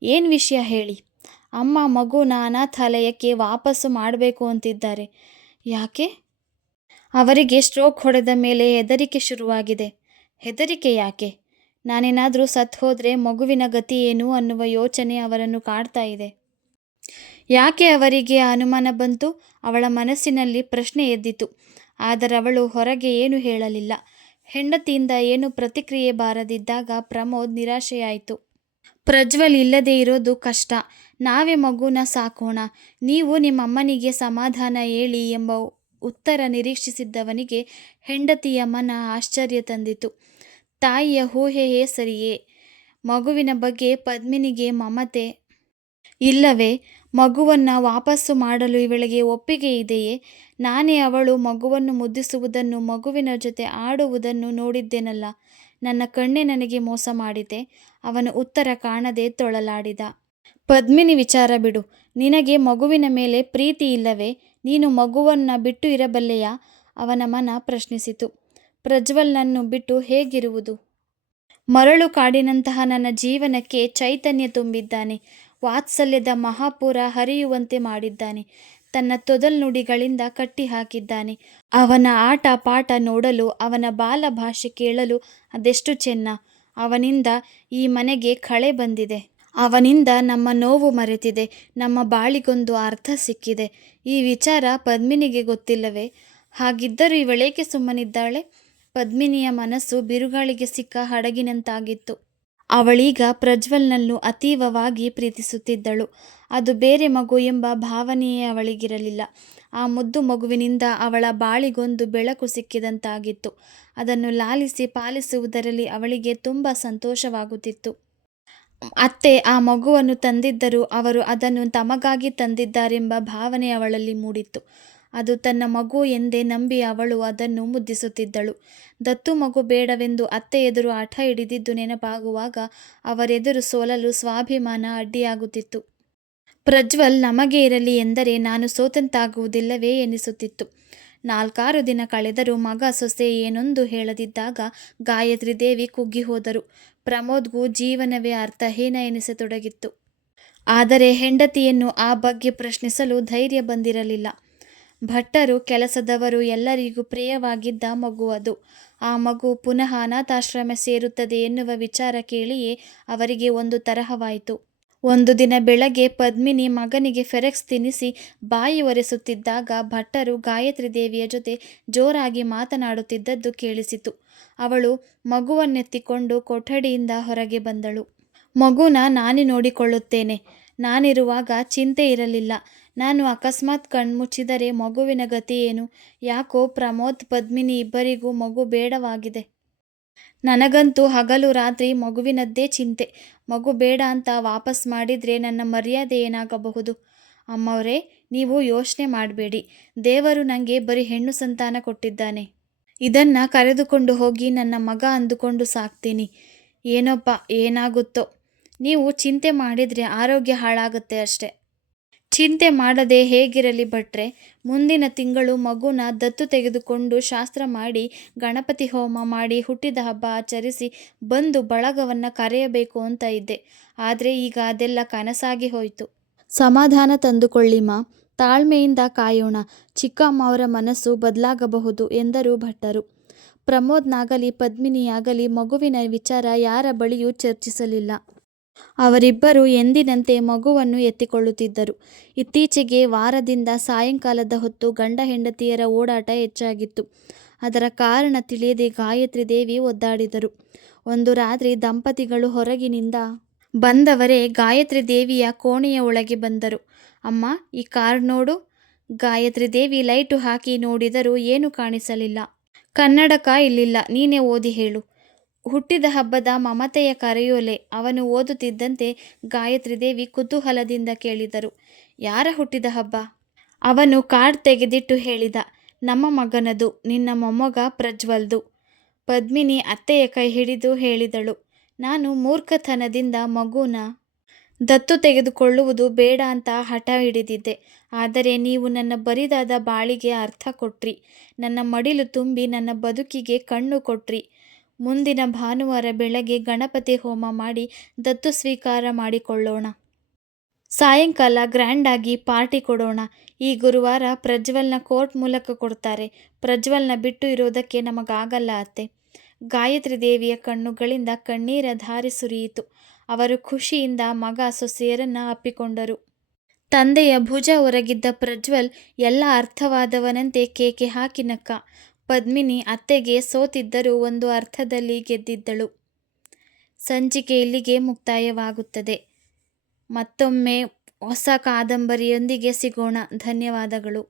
"ಏನು ವಿಷಯ ಹೇಳಿ." "ಅಮ್ಮ ಮಗುನ ಅನಾಥಾಲಯಕ್ಕೆ ವಾಪಸ್ಸು ಮಾಡಬೇಕು ಅಂತಿದ್ದಾರೆ." "ಯಾಕೆ?" "ಅವರಿಗೆ ಸ್ಟ್ರೋಕ್ ಹೊಡೆದ ಮೇಲೆ ಹೆದರಿಕೆ ಶುರುವಾಗಿದೆ." "ಹೆದರಿಕೆ ಯಾಕೆ?" "ನಾನೇನಾದರೂ ಸತ್ತು ಹೋದರೆ ಮಗುವಿನ ಗತಿ ಏನು ಅನ್ನುವ ಯೋಚನೆ ಅವರನ್ನು ಕಾಡ್ತಾ ಇದೆ." ಯಾಕೆ ಅವರಿಗೆ ಆ ಅನುಮಾನ ಬಂತು? ಅವಳ ಮನಸ್ಸಿನಲ್ಲಿ ಪ್ರಶ್ನೆ ಎದ್ದಿತು. ಆದರವಳು ಹೊರಗೆ ಏನೂ ಹೇಳಲಿಲ್ಲ. ಹೆಂಡತಿಯಿಂದ ಏನೂ ಪ್ರತಿಕ್ರಿಯೆ ಬಾರದಿದ್ದಾಗ ಪ್ರಮೋದ್ ನಿರಾಶೆಯಾಯಿತು. "ಪ್ರಜ್ವಲ್ ಇಲ್ಲದೇ ಇರೋದು ಕಷ್ಟ. ನಾವೇ ಮಗುನ ಸಾಕೋಣ. ನೀವು ನಿಮ್ಮಮ್ಮನಿಗೆ ಸಮಾಧಾನ ಹೇಳಿ" ಎಂಬ ಉತ್ತರ ನಿರೀಕ್ಷಿಸಿದ್ದವನಿಗೆ ಹೆಂಡತಿಯ ಮನ ಆಶ್ಚರ್ಯ ತಂದಿತು. ತಾಯಿಯ ಊಹೆಯೇ ಸರಿಯೇ? ಮಗುವಿನ ಬಗ್ಗೆ ಪದ್ಮಿನಿಗೆ ಮಮತೆ ಇಲ್ಲವೇ? ಮಗುವನ್ನು ವಾಪಸ್ಸು ಮಾಡಲು ಇವಳಿಗೆ ಒಪ್ಪಿಗೆ ಇದೆಯೇ? ನಾನೇ ಅವಳು ಮಗುವನ್ನು ಮುದ್ದಿಸುವುದನ್ನು, ಮಗುವಿನ ಜೊತೆ ಆಡುವುದನ್ನು ನೋಡಿದ್ದೇನಲ್ಲ. ನನ್ನ ಕಣ್ಣೇ ನನಗೆ ಮೋಸ ಮಾಡಿದೆ. ಅವನು ಉತ್ತರ ಕಾಣದೆ ತೊಳಲಾಡಿದ. ಪದ್ಮಿನಿ, ವಿಚಾರ ಬಿಡು. ನಿನಗೆ ಮಗುವಿನ ಮೇಲೆ ಪ್ರೀತಿ ಇಲ್ಲವೇ? ನೀನು ಮಗುವನ್ನು ಬಿಟ್ಟು ಇರಬಲ್ಲೆಯಾ? ಅವನ ಮನ ಪ್ರಶ್ನಿಸಿತು. ಪ್ರಜ್ವಲ್ನನ್ನು ಬಿಟ್ಟು ಹೇಗಿರುವುದು? ಮರಳು ಕಾಡಿನಂತಹ ನನ್ನ ಜೀವನಕ್ಕೆ ಚೈತನ್ಯ ತುಂಬಿದ್ದಾನೆ. ವಾತ್ಸಲ್ಯದ ಮಹಾಪುರ ಹರಿಯುವಂತೆ ಮಾಡಿದ್ದಾನೆ. ತನ್ನ ತೊದಲ್ನುಡಿಗಳಿಂದ ಕಟ್ಟಿ ಹಾಕಿದ್ದಾನೆ. ಅವನ ಆಟ ಪಾಠ ನೋಡಲು, ಅವನ ಬಾಲ ಭಾಷೆ ಕೇಳಲು ಅದೆಷ್ಟು ಚೆನ್ನ. ಅವನಿಂದ ಈ ಮನೆಗೆ ಕಳೆ ಬಂದಿದೆ. ಅವನಿಂದ ನಮ್ಮ ನೋವು ಮರೆತಿದೆ. ನಮ್ಮ ಬಾಳಿಗೊಂದು ಅರ್ಥ ಸಿಕ್ಕಿದೆ. ಈ ವಿಚಾರ ಪದ್ಮಿನಿಗೆ ಗೊತ್ತಿಲ್ಲವೇ? ಹಾಗಿದ್ದರೂ ಇವಳೇಕೆ ಸುಮ್ಮನಿದ್ದಾಳೆ? ಪದ್ಮಿನಿಯ ಮನಸ್ಸು ಬಿರುಗಾಳಿಗೆ ಸಿಕ್ಕ ಹಡಗಿನಂತಾಗಿತ್ತು. ಅವಳೀಗ ಪ್ರಜ್ವಲ್ನನ್ನು ಅತೀವವಾಗಿ ಪ್ರೀತಿಸುತ್ತಿದ್ದಳು. ಅದು ಬೇರೆ ಮಗು ಎಂಬ ಭಾವನೆಯೇ ಅವಳಿಗಿರಲಿಲ್ಲ. ಆ ಮುದ್ದು ಮಗುವಿನಿಂದ ಅವಳ ಬಾಳಿಗೊಂದು ಬೆಳಕು ಸಿಕ್ಕಿದಂತಾಗಿತ್ತು. ಅದನ್ನು ಲಾಲಿಸಿ ಪಾಲಿಸುವುದರಲ್ಲಿ ಅವಳಿಗೆ ತುಂಬ ಸಂತೋಷವಾಗುತ್ತಿತ್ತು. ಅತ್ತೆ ಆ ಮಗುವನ್ನು ತಂದಿದ್ದರೂ ಅವರು ಅದನ್ನು ತಮಗಾಗಿ ತಂದಿದ್ದಾರೆಂಬ ಭಾವನೆ ಅವಳಲ್ಲಿ ಮೂಡಿತ್ತು. ಅದು ತನ್ನ ಮಗು ಎಂದೇ ನಂಬಿ ಅವಳು ಅದನ್ನು ಮುದ್ದಿಸುತ್ತಿದ್ದಳು. ದತ್ತು ಮಗು ಬೇಡವೆಂದು ಅತ್ತೆ ಎದುರು ಹಠ ಹಿಡಿದಿದ್ದು ನೆನಪಾಗುವಾಗ ಅವರೆದುರು ಸೋಲಲು ಸ್ವಾಭಿಮಾನ ಅಡ್ಡಿಯಾಗುತ್ತಿತ್ತು. ಪ್ರಜ್ವಲ್ ನಮಗೆ ಇರಲಿ ಎಂದರೆ ನಾನು ಸೋತಂತಾಗುವುದಿಲ್ಲವೇ ಎನಿಸುತ್ತಿತ್ತು. 4-6 ದಿನ ಕಳೆದರೂ ಮಗ ಸೊಸೆ ಏನೊಂದು ಹೇಳದಿದ್ದಾಗ ಗಾಯತ್ರಿ ದೇವಿ ಕುಗ್ಗಿ ಹೋದರು. ಪ್ರಮೋದ್ಗೂ ಜೀವನವೇ ಅರ್ಥಹೀನ ಎನಿಸತೊಡಗಿತ್ತು. ಆದರೆ ಹೆಂಡತಿಯನ್ನು ಆ ಬಗ್ಗೆ ಪ್ರಶ್ನಿಸಲು ಧೈರ್ಯ ಬಂದಿರಲಿಲ್ಲ. ಭಟ್ಟರು, ಕೆಲಸದವರು ಎಲ್ಲರಿಗೂ ಪ್ರಿಯವಾಗಿದ್ದ ಮಗು ಅದು. ಆ ಮಗು ಪುನಃ ಅನಾಥಾಶ್ರಮ ಸೇರುತ್ತದೆ ಎನ್ನುವ ವಿಚಾರ ಕೇಳಿಯೇ ಅವರಿಗೆ ಒಂದು ತರಹವಾಯಿತು. ಒಂದು ದಿನ ಬೆಳಗ್ಗೆ ಪದ್ಮಿನಿ ಮಗನಿಗೆ ಫೆರೆಕ್ಸ್ ತಿನ್ನಿಸಿ ಬಾಯಿ ಒರೆಸುತ್ತಿದ್ದಾಗ ಭಟ್ಟರು ಗಾಯತ್ರಿ ದೇವಿಯ ಜೊತೆ ಜೋರಾಗಿ ಮಾತನಾಡುತ್ತಿದ್ದದ್ದು ಕೇಳಿಸಿತು. ಅವಳು ಮಗುವನ್ನೆತ್ತಿಕೊಂಡು ಕೊಠಡಿಯಿಂದ ಹೊರಗೆ ಬಂದಳು. ಮಗುನ ನಾನೇ ನೋಡಿಕೊಳ್ಳುತ್ತೇನೆ. ನಾನಿರುವಾಗ ಚಿಂತೆ ಇರಲಿಲ್ಲ. ನಾನು ಅಕಸ್ಮಾತ್ ಕಣ್ಮುಚ್ಚಿದರೆ ಮಗುವಿನ ಗತಿ ಏನು? ಯಾಕೋ ಪ್ರಮೋದ್, ಪದ್ಮಿನಿ ಇಬ್ಬರಿಗೂ ಮಗು ಬೇಡವಾಗಿದೆ. ನನಗಂತೂ ಹಗಲು ರಾತ್ರಿ ಮಗುವಿನದ್ದೇ ಚಿಂತೆ. ಮಗು ಬೇಡ ಅಂತ ವಾಪಸ್ ಮಾಡಿದರೆ ನನ್ನ ಮರ್ಯಾದೆ ಏನಾಗಬಹುದು? ಅಮ್ಮವರೇ, ನೀವು ಯೋಚನೆ ಮಾಡಬೇಡಿ. ದೇವರು ನನಗೆ ಬರೀ ಹೆಣ್ಣು ಸಂತಾನ ಕೊಟ್ಟಿದ್ದಾನೆ. ಇದನ್ನು ಕರೆದುಕೊಂಡು ಹೋಗಿ ನನ್ನ ಮಗ ಅಂದುಕೊಂಡು ಸಾಕ್ತೀನಿ. ಏನೋಪ್ಪ, ಏನಾಗುತ್ತೋ? ನೀವು ಚಿಂತೆ ಮಾಡಿದರೆ ಆರೋಗ್ಯ ಹಾಳಾಗುತ್ತೆ ಅಷ್ಟೆ. ಚಿಂತೆ ಮಾಡದೆ ಹೇಗಿರಲಿ ಭಟ್ರೆ? ಮುಂದಿನ ತಿಂಗಳು ಮಗುನ ದತ್ತು ತೆಗೆದುಕೊಂಡು ಶಾಸ್ತ್ರ ಮಾಡಿ, ಗಣಪತಿ ಹೋಮ ಮಾಡಿ, ಹುಟ್ಟಿದ ಹಬ್ಬ ಆಚರಿಸಿ ಬಂದು ಬಳಗವನ್ನು ಕರೆಯಬೇಕು ಅಂತ ಇದ್ದೆ. ಆದರೆ ಈಗ ಅದೆಲ್ಲ ಕನಸಾಗಿ ಹೋಯಿತು. ಸಮಾಧಾನ ತಂದುಕೊಳ್ಳಿಮ್ಮ, ತಾಳ್ಮೆಯಿಂದ ಕಾಯೋಣ. ಚಿಕ್ಕಮ್ಮವರ ಮನಸ್ಸು ಬದಲಾಗಬಹುದು ಎಂದರು ಭಟ್ಟರು. ಪ್ರಮೋದ್ನಾಗಲಿ ಪದ್ಮಿನಿಯಾಗಲಿ ಮಗುವಿನ ವಿಚಾರ ಯಾರ ಬಳಿಯೂ ಚರ್ಚಿಸಲಿಲ್ಲ. ಅವರಿಬ್ಬರು ಎಂದಿನಂತೆ ಮಗುವನ್ನು ಎತ್ತಿಕೊಳ್ಳುತ್ತಿದ್ದರು. ಇತ್ತೀಚೆಗೆ ವಾರದಿಂದ ಸಾಯಂಕಾಲದ ಹೊತ್ತು ಗಂಡ ಹೆಂಡತಿಯರ ಓಡಾಟ ಹೆಚ್ಚಾಗಿತ್ತು. ಅದರ ಕಾರಣ ತಿಳಿಯದೆ ಗಾಯತ್ರಿ ದೇವಿ ಒದ್ದಾಡಿದರು. ಒಂದು ರಾತ್ರಿ ದಂಪತಿಗಳು ಹೊರಗಿನಿಂದ ಬಂದವರೇ ಗಾಯತ್ರಿ ದೇವಿಯ ಕೋಣೆಯ ಒಳಗೆ ಬಂದರು. ಅಮ್ಮ, ಈ ಕಾರ್ಡ್ ನೋಡು. ಗಾಯತ್ರಿ ದೇವಿ ಲೈಟು ಹಾಕಿ ನೋಡಿದರೂ ಏನೂ ಕಾಣಿಸಲಿಲ್ಲ. ಕನ್ನಡಕ ಇಲ್ಲಿಲ್ಲ, ನೀನೇ ಓದಿ ಹೇಳು. ಹುಟ್ಟಿದ ಹಬ್ಬದ ಮಮತೆಯ ಕರೆಯೋಲೆ. ಅವನು ಓದುತ್ತಿದ್ದಂತೆ ಗಾಯತ್ರಿ ದೇವಿ ಕುತೂಹಲದಿಂದ ಕೇಳಿದರು. ಯಾರ ಹುಟ್ಟಿದ ಹಬ್ಬ? ಅವನು ಕಾರ್ಡ್ ತೆಗೆದಿಟ್ಟು ಹೇಳಿದ. ನಮ್ಮ ಮಗನದು, ನಿನ್ನ ಮೊಮ್ಮಗ ಪ್ರಜ್ವಲ್ದು. ಪದ್ಮಿನಿ ಅತ್ತೆಯ ಕೈ ಹಿಡಿದು ಹೇಳಿದಳು. ನಾನು ಮೂರ್ಖತನದಿಂದ ಮಗುನ ದತ್ತು ತೆಗೆದುಕೊಳ್ಳುವುದು ಬೇಡ ಅಂತ ಹಠ ಹಿಡಿದಿದ್ದೆ. ಆದರೆ ನೀವು ನನ್ನ ಬರಿದಾದ ಬಾಳಿಗೆ ಅರ್ಥ ಕೊಟ್ರಿ. ನನ್ನ ಮಡಿಲು ತುಂಬಿ ನನ್ನ ಬದುಕಿಗೆ ಕಣ್ಣು ಕೊಟ್ರಿ. ಮುಂದಿನ ಭಾನುವಾರ ಬೆಳಗ್ಗೆ ಗಣಪತಿ ಹೋಮ ಮಾಡಿ ದತ್ತು ಸ್ವೀಕಾರ ಮಾಡಿಕೊಳ್ಳೋಣ. ಸಾಯಂಕಾಲ ಗ್ರ್ಯಾಂಡಾಗಿ ಪಾರ್ಟಿ ಕೊಡೋಣ. ಈ ಗುರುವಾರ ಪ್ರಜ್ವಲ್ನ ಕೋರ್ಟ್ ಮೂಲಕ ಕೊಡ್ತಾರೆ. ಪ್ರಜ್ವಲ್ನ ಬಿಟ್ಟು ಇರೋದಕ್ಕೆ ನಮಗಾಗಲ್ಲ ಅತ್ತೆ. ಗಾಯತ್ರಿ ದೇವಿಯ ಕಣ್ಣುಗಳಿಂದ ಕಣ್ಣೀರ ಧಾರೆ ಸುರಿಯಿತು. ಅವರು ಖುಷಿಯಿಂದ ಮಗ ಸೊಸೆಯರನ್ನು ಅಪ್ಪಿಕೊಂಡರು. ತಂದೆಯ ಭುಜ ಹೊರಗಿದ್ದ ಪ್ರಜ್ವಲ್ ಎಲ್ಲ ಅರ್ಥವಾದವನಂತೆ ಕೇಕೆ ಹಾಕಿ ನಕ್ಕ. ಪದ್ಮಿನಿ ಅತ್ತೆಗೆ ಸೋತಿದ್ದರೂ ಒಂದು ಅರ್ಥದಲ್ಲಿ ಗೆದ್ದಿದ್ದಳು. ಸಂಚಿಕೆ ಇಲ್ಲಿಗೆ ಮುಕ್ತಾಯವಾಗುತ್ತದೆ. ಮತ್ತೊಮ್ಮೆ ಹೊಸ ಕಾದಂಬರಿಯೊಂದಿಗೆ ಸಿಗೋಣ. ಧನ್ಯವಾದಗಳು.